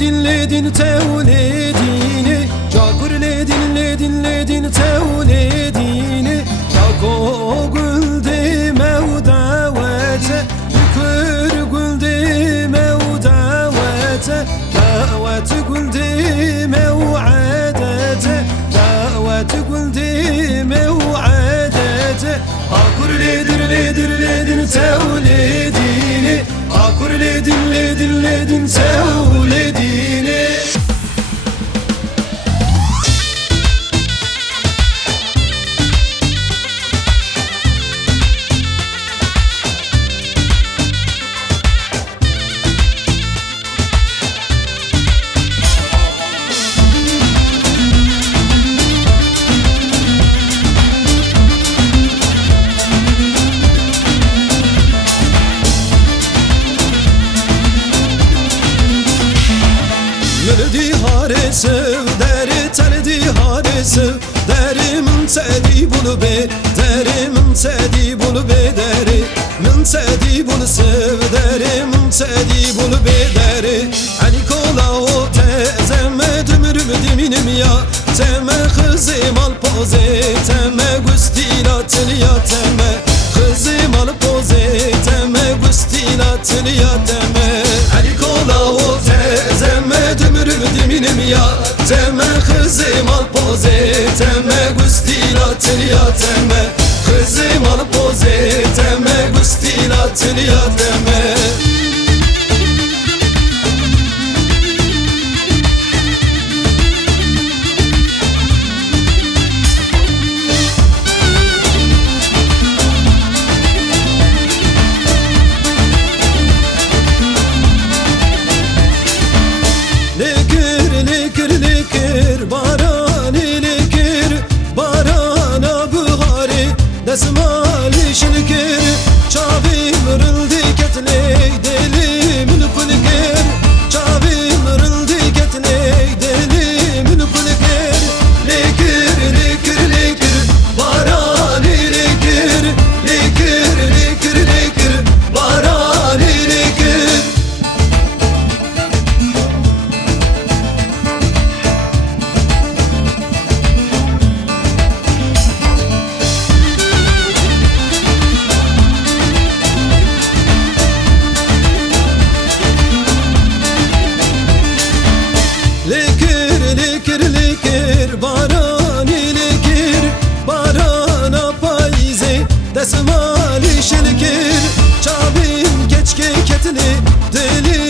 ledin tevledini Cakur ledin tevledini Cako güldi mevdavete Yükür güldi mevdavete Davet güldi mev'adete Davet güldi mev'adete Akur ledin tevledini Akur ledin tevledini Müldi haresev, deri teldi haresev Deri mintedi bulu be, deri mintedi bulu be Deri mintedi bulu sev, deri mintedi bulu be Deri Ali kola o tezeme dümürüm diminim ya Teme kızım al poze, teme gustilatın ya Teme kızım al poze, teme gustilatın ya Teme Ali kola o tezeme dümürüm diminim ya Teme kızım al poze, teme gustilatın ya Teme kızım al poze, teme gustilatın ya Teme Desmali şilkir Çavi mırıldi ketley deli mülkül gir Çavi mırıldi ketley deli mülkül gir Likir barani likir Likir barani likir Likir barani likir Barana payzi desmali şilkir Çabim geçki ketli deli